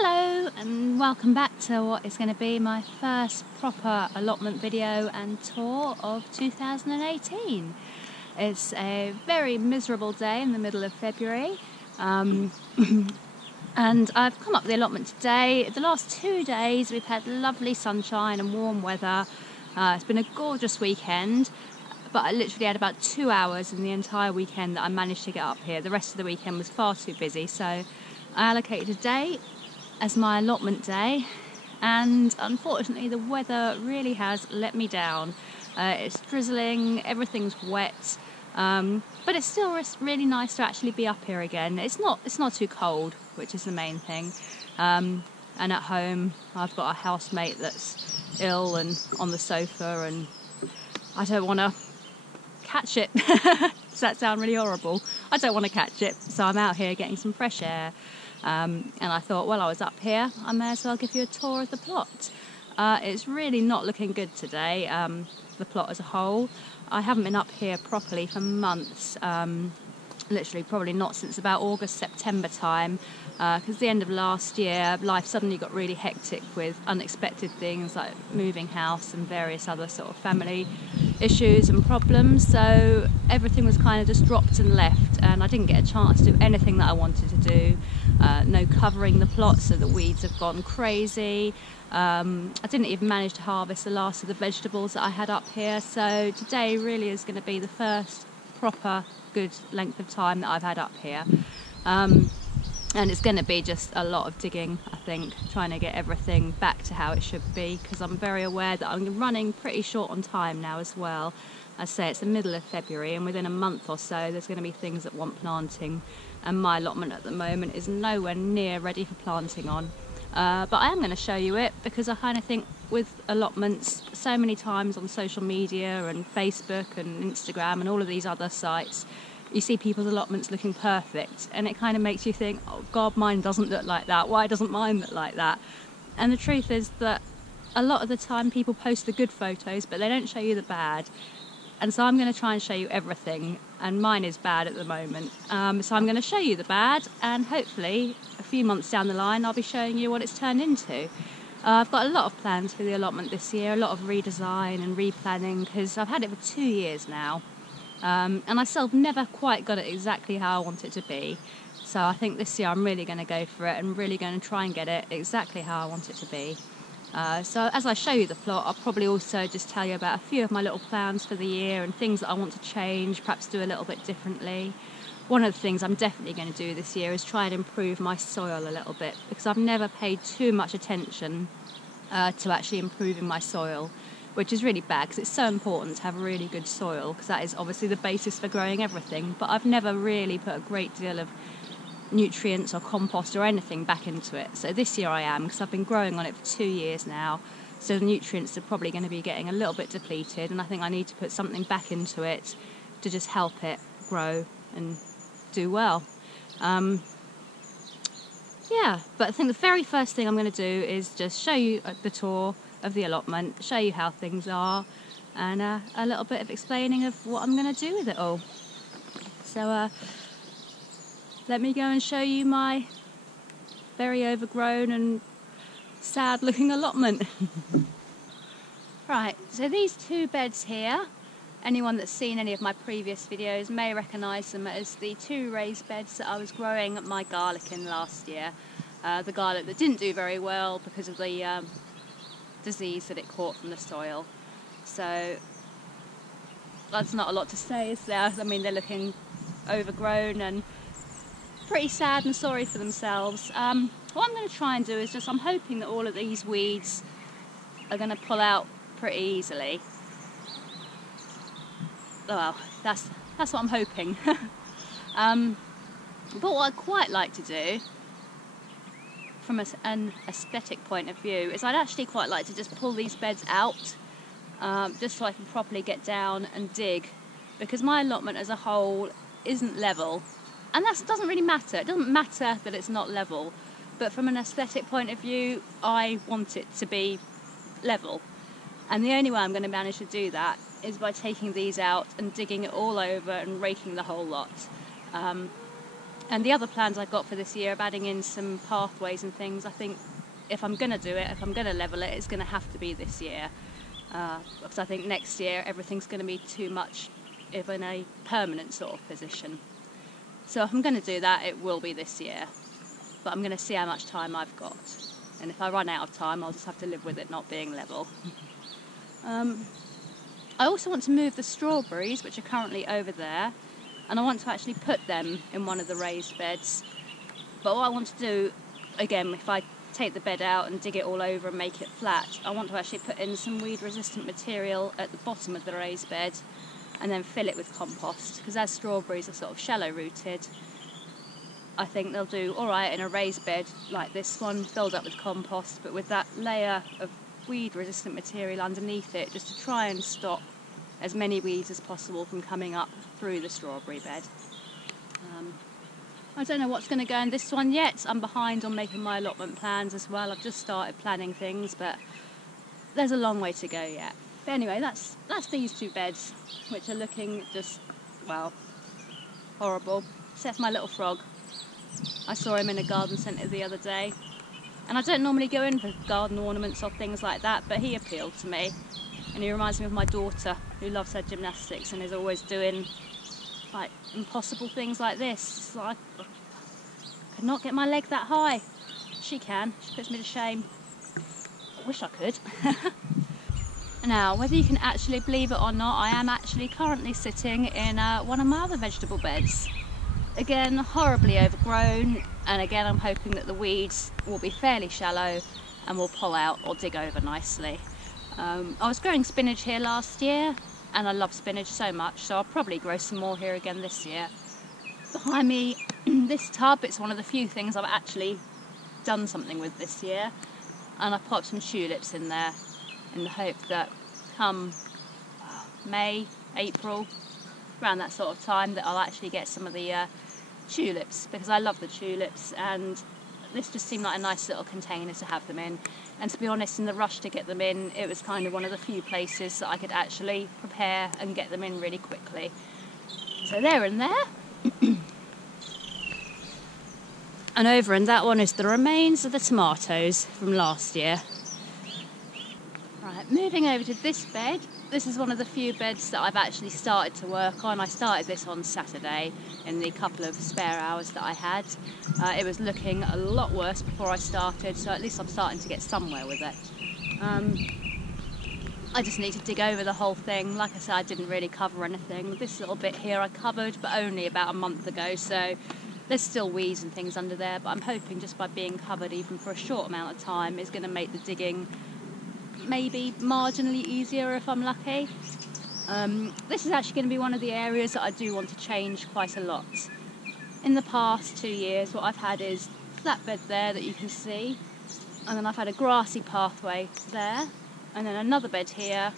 Hello and welcome back to what is going to be my first proper allotment video and tour of 2018. It's a very miserable day in the middle of February and I've come up with the allotment today. The last 2 days we've had lovely sunshine and warm weather. It's been a gorgeous weekend, but I literally had about 2 hours in the entire weekend that I managed to get up here. The rest of the weekend was far too busy, so I allocated a day as my allotment day, and unfortunately the weather really has let me down. It's drizzling, everything's wet, but it's still really nice to actually be up here again. It's not too cold, which is the main thing. And at home I've got a housemate that's ill and on the sofa, and I don't want to catch it. Does that sound really horrible? I don't want to catch it, so I'm out here getting some fresh air. And I thought, well, I was up here, I may as well give you a tour of the plot. It's really not looking good today, the plot as a whole. I haven't been up here properly for months, literally probably not since about August, September time, because the end of last year life suddenly got really hectic with unexpected things like moving house and various other sort of family issues and problems, so everything was kind of just dropped and left, and I didn't get a chance to do anything that I wanted to do. No covering the plot, so the weeds have gone crazy. I didn't even manage to harvest the last of the vegetables that I had up here, so today really is going to be the first proper good length of time that I've had up here. And it's going to be just a lot of digging, I think, trying to get everything back to how it should be, because I'm very aware that I'm running pretty short on time now as well. I say it's the middle of February, and within a month or so there's going to be things that want planting, and my allotment at the moment is nowhere near ready for planting on. But I am going to show you it, because I kind of think with allotments, so many times on social media and Facebook and Instagram and all of these other sites, you see people's allotments looking perfect, and it kind of makes you think, oh God, mine doesn't look like that. Why doesn't mine look like that? And the truth is that a lot of the time people post the good photos, but they don't show you the bad. And so I'm going to try and show you everything, and mine is bad at the moment. So I'm going to show you the bad, and hopefully a few months down the line I'll be showing you what it's turned into. I've got a lot of plans for the allotment this year, a lot of redesign and replanning, because I've had it for 2 years now. And I still have never quite got it exactly how I want it to be. So I think this year I'm really going to go for it and really going to try and get it exactly how I want it to be. So as I show you the plot, I'll probably also just tell you about a few of my little plans for the year and things that I want to change, perhaps do a little bit differently. One of the things I'm definitely going to do this year is try and improve my soil a little bit, because I've never paid too much attention to actually improving my soil, which is really bad, because it's so important to have really good soil, because that is obviously the basis for growing everything. But I've never really put a great deal of nutrients or compost or anything back into it. So this year I am, because I've been growing on it for 2 years now, so the nutrients are probably going to be getting a little bit depleted, and I think I need to put something back into it to just help it grow and do well. Yeah, but I think the very first thing I'm going to do is just show you the tour of the allotment, show you how things are, and a little bit of explaining of what I'm going to do with it all. So let me go and show you my very overgrown and sad looking allotment. Right, so these 2 beds here, anyone that's seen any of my previous videos may recognise them as the 2 raised beds that I was growing my garlic in last year. The garlic that didn't do very well because of the disease that it caught from the soil. So that's not a lot to say, is there? I mean, they're looking overgrown and pretty sad and sorry for themselves. What I'm going to try and do is just, I'm hoping that all of these weeds are going to pull out pretty easily. Well, that's what I'm hoping. But what I'd quite like to do from an aesthetic point of view is I'd actually quite like to just pull these beds out, just so I can properly get down and dig, because my allotment as a whole isn't level, and that doesn't really matter. It doesn't matter that it's not level, but from an aesthetic point of view I want it to be level, and the only way I'm going to manage to do that is by taking these out and digging it all over and raking the whole lot. And the other plans I've got for this year of adding in some pathways and things, I think if I'm going to do it, if I'm going to level it, it's going to have to be this year. Because I think next year everything's going to be too much in a permanent sort of position. So if I'm going to do that, it will be this year. But I'm going to see how much time I've got. And if I run out of time, I'll just have to live with it not being level. I also want to move the strawberries, which are currently over there, and I want to actually put them in one of the raised beds. But what I want to do, again, if I take the bed out and dig it all over and make it flat, I want to actually put in some weed-resistant material at the bottom of the raised bed and then fill it with compost, because as strawberries are sort of shallow-rooted, I think they'll do all right in a raised bed like this one, filled up with compost, but with that layer of weed-resistant material underneath it, just to try and stop as many weeds as possible from coming up through the strawberry bed. I don't know what's going to go in this one yet. I'm behind on making my allotment plans as well. I've just started planning things, but there's a long way to go yet. But anyway, that's these two beds, which are looking just, well, horrible. Except for my little frog. I saw him in a garden centre the other day. And I don't normally go in for garden ornaments or things like that, but he appealed to me. And he reminds me of my daughter, who loves her gymnastics and is always doing like impossible things like this. It's like, I could not get my leg that high. She can. She puts me to shame. I wish I could. Now, whether you can actually believe it or not, I am actually currently sitting in one of my other vegetable beds. Again, horribly overgrown, and again I'm hoping that the weeds will be fairly shallow and will pull out or dig over nicely. I was growing spinach here last year, and I love spinach so much, so I'll probably grow some more here again this year. Behind me, this tub, it's one of the few things I've actually done something with this year, and I popped some tulips in there in the hope that come May, April, around that sort of time, that I'll actually get some of the tulips, because I love the tulips, and this just seemed like a nice little container to have them in. And to be honest, in the rush to get them in, it was kind of one of the few places that I could actually prepare and get them in really quickly. So they're in there. And over in that one is the remains of the tomatoes from last year. Right, moving over to this bed. This is one of the few beds that I've actually started to work on. I started this on Saturday in the couple of spare hours that I had. It was looking a lot worse before I started, so at least I'm starting to get somewhere with it. I just need to dig over the whole thing. Like I said, I didn't really cover anything. This little bit here I covered, but only about a month ago, so there's still weeds and things under there, but I'm hoping just by being covered even for a short amount of time is going to make the digging maybe marginally easier if I'm lucky. This is actually going to be one of the areas that I do want to change quite a lot. In the past 2 years, what I've had is that bed there that you can see, and then I've had a grassy pathway there, and then another bed here,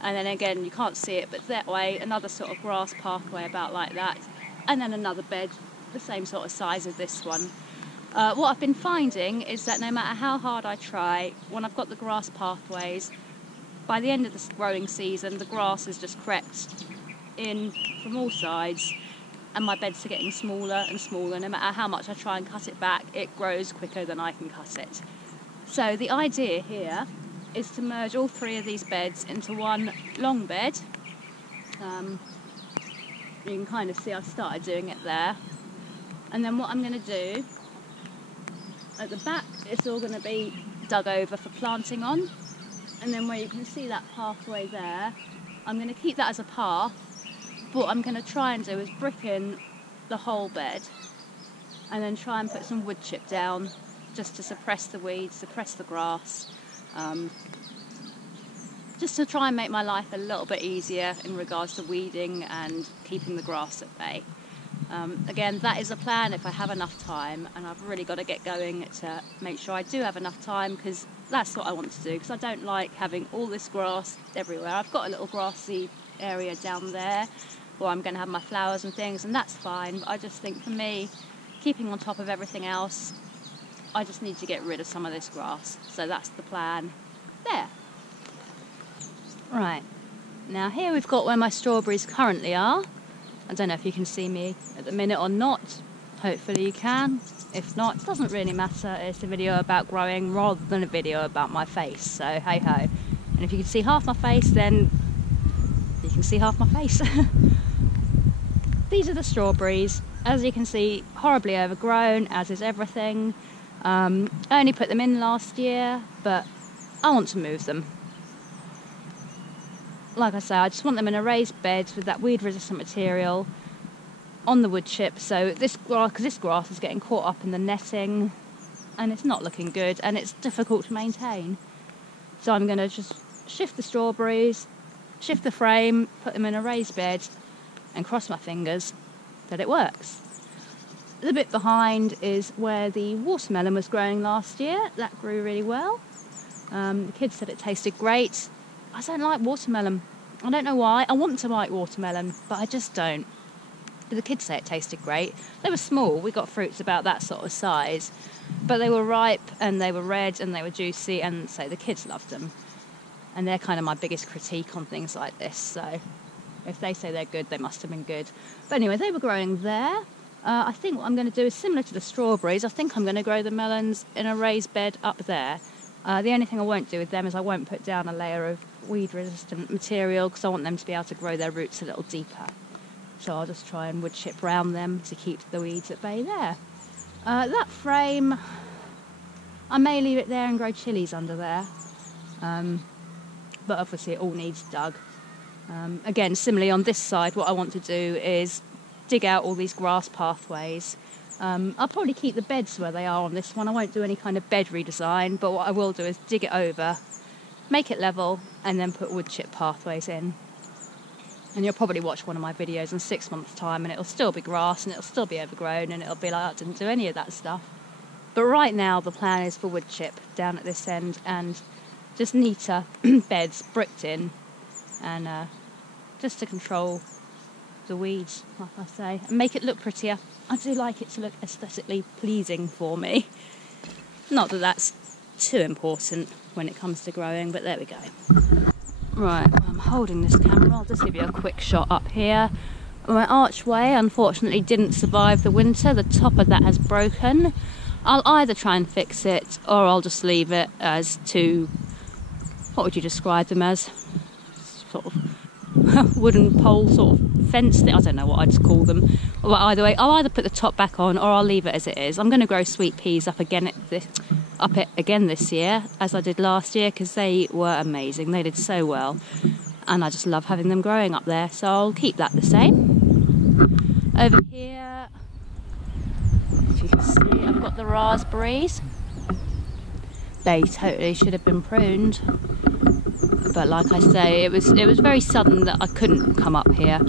and then again you can't see it, but that way another sort of grass pathway about like that, and then another bed the same sort of size as this one. What I've been finding is that no matter how hard I try, when I've got the grass pathways, by the end of the growing season the grass has just crept in from all sides, and my beds are getting smaller and smaller. No matter how much I try and cut it back, it grows quicker than I can cut it. So the idea here is to merge all three of these beds into one long bed. You can kind of see I've started doing it there. And then what I'm going to do, at the back, it's all going to be dug over for planting on. And then where you can see that pathway there, I'm going to keep that as a path. But what I'm going to try and do is brick in the whole bed, and then try and put some wood chip down just to suppress the weeds, suppress the grass. Just to try and make my life a little bit easier in regards to weeding and keeping the grass at bay. Again, that is a plan if I have enough time, and I've really got to get going to make sure I do have enough time, because that's what I want to do, because I don't like having all this grass everywhere. I've got a little grassy area down there where I'm going to have my flowers and things, and that's fine, but I just think for me, keeping on top of everything else, I just need to get rid of some of this grass. So that's the plan there. Right, now here we've got where my strawberries currently are. I don't know if you can see me at the minute or not. hopefully you can. If not, it doesn't really matter. It's a video about growing rather than a video about my face, so hey ho. And if you can see half my face, then you can see half my face. These are the strawberries. As you can see, horribly overgrown, as is everything. I only put them in last year, but I want to move them. Like I say, I just want them in a raised bed with that weed resistant material on the wood chip, so this grass, because this grass is getting caught up in the netting and it's not looking good and it's difficult to maintain. So I'm going to just shift the strawberries, shift the frame, put them in a raised bed and cross my fingers that it works. The bit behind is where the watermelon was growing last year. That grew really well. The kids said it tasted great. I don't like watermelon. I don't know why. I want to like watermelon, but I just don't. But the kids say it tasted great. They were small. We got fruits about that sort of size, but they were ripe and they were red and they were juicy, and so the kids loved them. And they're kind of my biggest critique on things like this. So if they say they're good, they must have been good. But anyway, they were growing there. I think what I'm going to do is similar to the strawberries. I think I'm going to grow the melons in a raised bed up there. The only thing I won't do with them is I won't put down a layer of weed resistant material because I want them to be able to grow their roots a little deeper. So I'll just try and wood chip round them to keep the weeds at bay there. That frame, I may leave it there and grow chilies under there. But obviously it all needs dug. Again, similarly on this side, what I want to do is dig out all these grass pathways. I'll probably keep the beds where they are on this one. I won't do any kind of bed redesign, but what I will do is dig it over, make it level, and then put wood chip pathways in. And you'll probably watch one of my videos in 6 months' time and it'll still be grass and it'll still be overgrown and it'll be like, I didn't do any of that stuff. But right now the plan is for wood chip down at this end and just neater beds bricked in, and just to control the weeds, like I say, and make it look prettier. I do like it to look aesthetically pleasing for me. Not that that's too important when it comes to growing, but there we go. Right, well, I'm holding this camera. I'll just give you a quick shot up here. My archway unfortunately didn't survive the winter. The top of that has broken. I'll either try and fix it or I'll just leave it as two, what would you describe them as? Sort of wooden pole sort of fence thing. I don't know what I'd call them. But either way, I'll either put the top back on or I'll leave it as it is. I'm going to grow sweet peas up it again this year, as I did last year, because they were amazing. They did so well, and I just love having them growing up there. So I'll keep that the same. Over here, if you can see, I've got the raspberries. They totally should have been pruned. But like I say, it was very sudden that I couldn't come up here.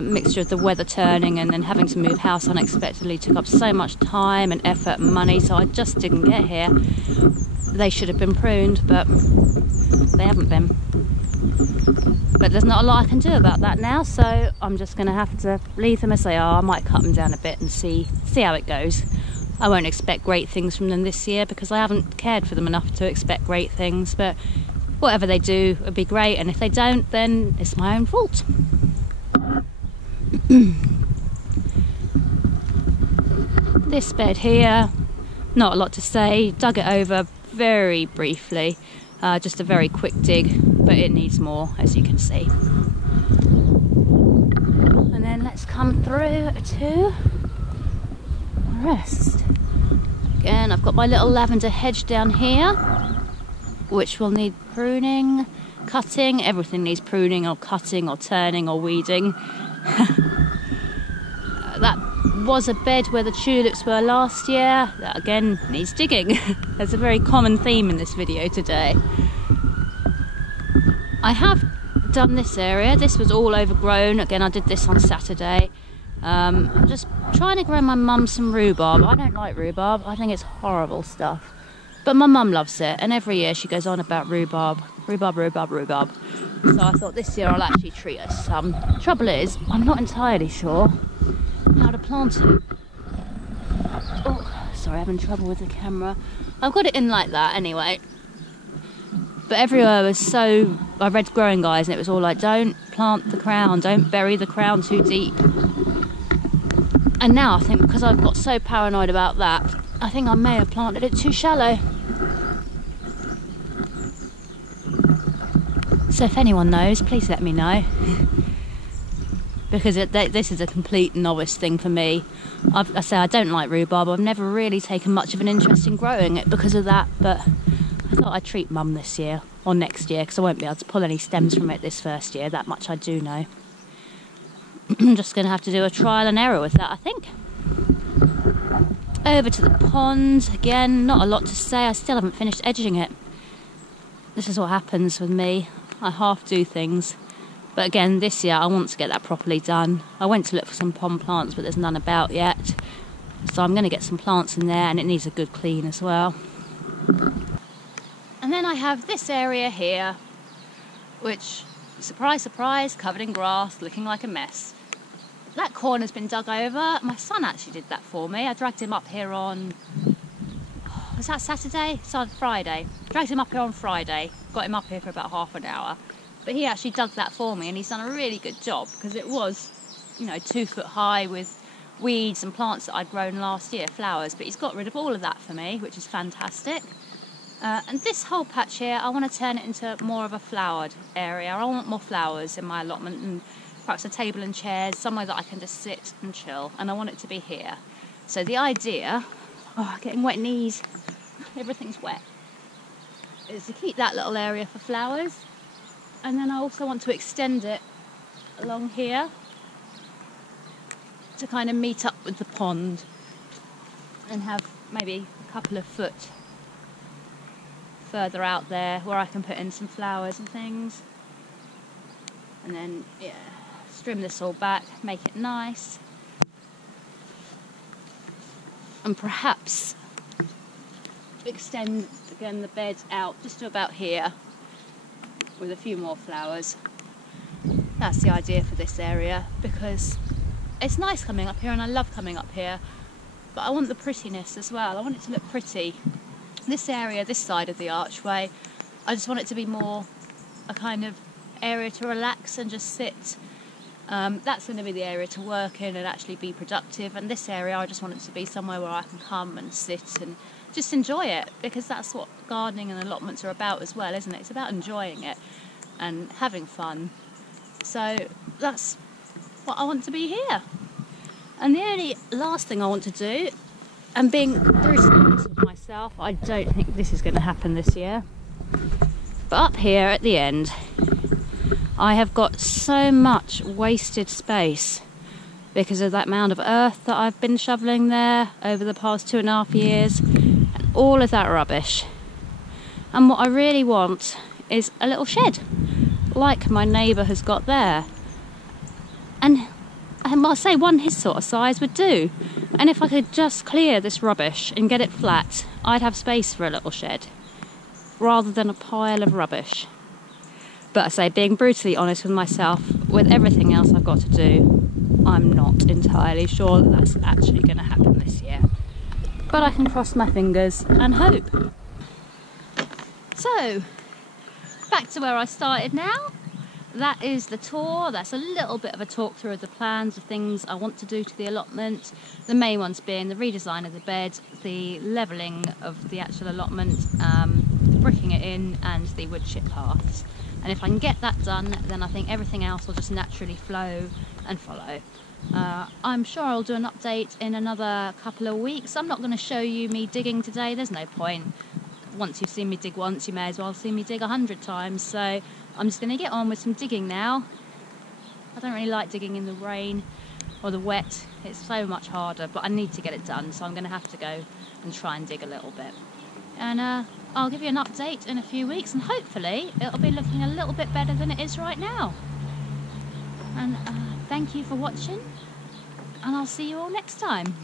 Mixture of the weather turning and then having to move house unexpectedly took up so much time and effort and money, so I just didn't get here. They should have been pruned, but they haven't been. But there's not a lot I can do about that now, so I'm just going to have to leave them as they are. I might cut them down a bit and see how it goes. I won't expect great things from them this year because I haven't cared for them enough to expect great things, but whatever they do would be great, and if they don't, then it's my own fault. This bed here, not a lot to say. Dug it over very briefly, just a very quick dig, but it needs more, as you can see. And then let's come through to the rest. Again, I've got my little lavender hedge down here, which will need pruning, cutting. Everything needs pruning or cutting or turning or weeding. That was a bed where the tulips were last year. That again needs digging. There's a very common theme in this video today. I have done this area. This was all overgrown. Again, I did this on Saturday. I'm just trying to grow my mum some rhubarb. I don't like rhubarb. I think it's horrible stuff. But my mum loves it, and every year she goes on about rhubarb. So I thought this year I'll actually treat her some. Trouble is, I'm not entirely sure how to plant it. Oh, sorry, I'm having trouble with the camera. I've got it in like that anyway. But everywhere was so... I read Growing Guys and it was all like, don't plant the crown, don't bury the crown too deep. And now I think because I've got so paranoid about that, I think I may have planted it too shallow. So if anyone knows, please let me know. Because this is a complete novice thing for me. I say I don't like rhubarb. I've never really taken much of an interest in growing it because of that, but I thought I'd treat Mum this year, or next year, because I won't be able to pull any stems from it this first year, that much I do know. I'm just going to have to do a trial and error with that, I think. Over to the pond, again, not a lot to say, I still haven't finished edging it. This is what happens with me, I half do things. But again, this year I want to get that properly done. I went to look for some pond plants, but there's none about yet. So I'm going to get some plants in there, and it needs a good clean as well. And then I have this area here, which, surprise, surprise, covered in grass, looking like a mess. That corner's been dug over. My son actually did that for me. I dragged him up here on, was that Saturday? It's on Friday. Dragged him up here on Friday. Got him up here for about half an hour. But he actually dug that for me, and he's done a really good job, because it was, 2 foot high with weeds and plants that I'd grown last year, flowers. But he's got rid of all of that for me, which is fantastic. And this whole patch here, I want to turn it into more of a flowered area. I want more flowers in my allotment, and perhaps a table and chairs, somewhere that I can just sit and chill. And I want it to be here. So the idea, getting wet knees, everything's wet, is to keep that little area for flowers. And then I also want to extend it along here to kind of meet up with the pond and have maybe a couple of foot further out there where I can put in some flowers and things. And then, trim this all back, make it nice. And perhaps extend again the bed out just to about here, with a few more flowers. That's the idea for this area, because it's nice coming up here and I love coming up here, but I want the prettiness as well. I want it to look pretty. This area, this side of the archway, I just want it to be more a kind of area to relax and just sit. That's going to be the area to work in and actually be productive, and this area I just want it to be somewhere where I can come and sit and just enjoy it, because that's what gardening and allotments are about as well, isn't it? It's about enjoying it and having fun. So that's what I want to be here. And the only last thing I want to do, and being brutally honest with myself, I don't think this is going to happen this year, but up here at the end I have got so much wasted space because of that mound of earth that I've been shoveling there over the past 2.5 years, and all of that rubbish. And what I really want is a little shed, like my neighbour has got there. And I'll say one his sort of size would do. And if I could just clear this rubbish and get it flat, I'd have space for a little shed, rather than a pile of rubbish. But I say, being brutally honest with myself, with everything else I've got to do, I'm not entirely sure that that's actually going to happen this year. But I can cross my fingers and hope. So, back to where I started now. That is the tour. That's a little bit of a talk through of the plans of things I want to do to the allotment. The main ones being the redesign of the bed, the levelling of the actual allotment, the bricking it in, and the wood chip paths. And if I can get that done, then I think everything else will just naturally flow and follow. I'm sure I'll do an update in another couple of weeks. I'm not going to show you me digging today, there's no point. Once you've seen me dig once, you may as well see me dig 100 times. So I'm just going to get on with some digging now. I don't really like digging in the rain or the wet. It's so much harder, but I need to get it done, so I'm going to have to go and try and dig a little bit. And I'll give you an update in a few weeks, and hopefully it'll be looking a little bit better than it is right now. And thank you for watching, and I'll see you all next time.